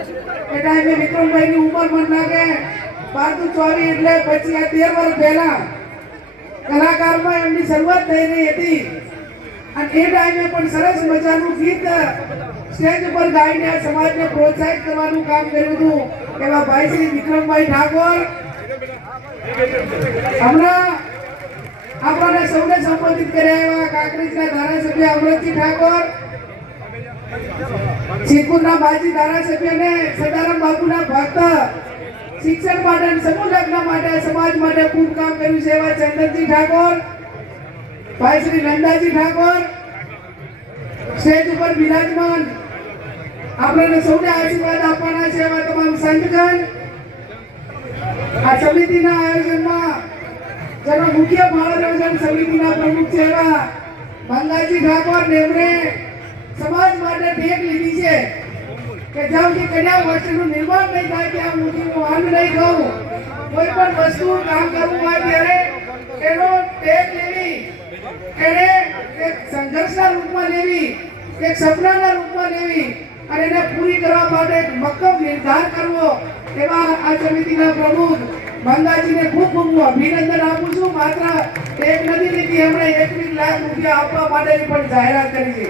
એ ટાઈમે વિક્રમભાઈની ઉંમર મને લાગે 12 એટલે પછી આ 13 વર્ષ પહેલા કલાકારમાં એમની શરૂઆત થઈ રહી હતી અને એ ટાઈમે પણ સરસ મજાનું ગીત સ્ટેજ ઉપર ગાઈને સમાજને પ્રોત્સાહિત કરવાનું કામ કર્યું હતું એવા ભાઈ શ્રી વિક્રમભાઈ ઠાકોર હમણાં આપણને સૌને સંબોધિત કર્યા એવા કાંકરેજના ધારાસભ્ય અમરતજી ઠાકોર, સિદ્ધપુરના માજી ધારાસભ્યને સદારામ બાપુના ભક્ત, શિક્ષણ માટે સમૂહ લગ્ન માટે સમાજ માટે ખૂબ કામ કર્યું છે એવા ચંદનજી ઠાકોર, ભાઈ શ્રી નંદાજી ઠાકોર સ્ટેજ ઉપર બિરાજમાન આપણને સૌને આશીર્વાદ આપવાના છે એવા તમામ સંતગણ આ સમિતિના આયોજનમાં જેનો મુખ્ય મહારાજન સમિતિના પ્રમુખ છે એવા મંગાજી ઠાકોર એમણે સમાજ માટે ટેક લીધી છે કે જ્યાં સુધી કન્યા વસ્તુનું નિર્માણ નહીં થાય ત્યાં સુધી હું અન્ન નહીં ખાઉં, કોઈ પણ વસ્તુ કામ કરવું હોય ત્યારે એનો ટેક લેવી, એને એક સંઘર્ષના રૂપમાં લેવી, એક સપનાના રૂપમાં લેવી અને એને પૂરી કરવા માટે એક મક્કમ નિર્ધાર કરવો એવા આ સમિતિના પ્રમુખ મંગાજીને ખૂબ ખૂબ હું અભિનંદન આપું છું. માત્ર ટેક નથી લીધી, એમણે 21 લાખ રૂપિયા આપવા માટેની પણ જાહેરાત કરી છે.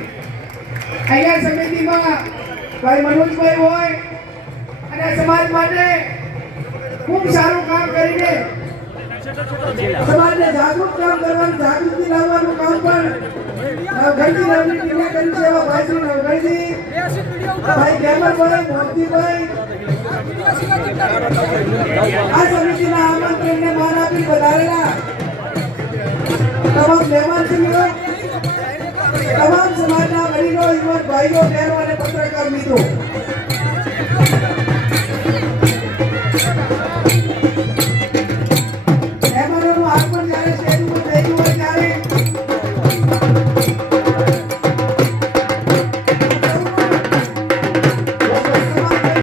અહીંયા સમિતિમાં ભાઈ મનોજભાઈ હોય અને સમાજ માટે ખૂબ સારું કામ કરીને સમાજને જાગૃત કામ કરવાનું, જાગૃતિ લાવવાનું કામ પણ નવઘણજી નામની ટીમે કર્યું છે એવા ભાઈ શ્રી નવઘણજી, ભાઈ કેમરભાઈ, મોતીભાઈ આ સમિતિના આમંત્રણને માન આપી વધારેલા તમામ મહેમાનશ્રીઓ, તમામ સમાજના વડીલો, યુવક ભાઈઓ, બહેનો અને પત્રકાર મિત્રો, મહેમાનોનું આગમન જ્યારે સ્ટેજ ઉપર થઈ ગયું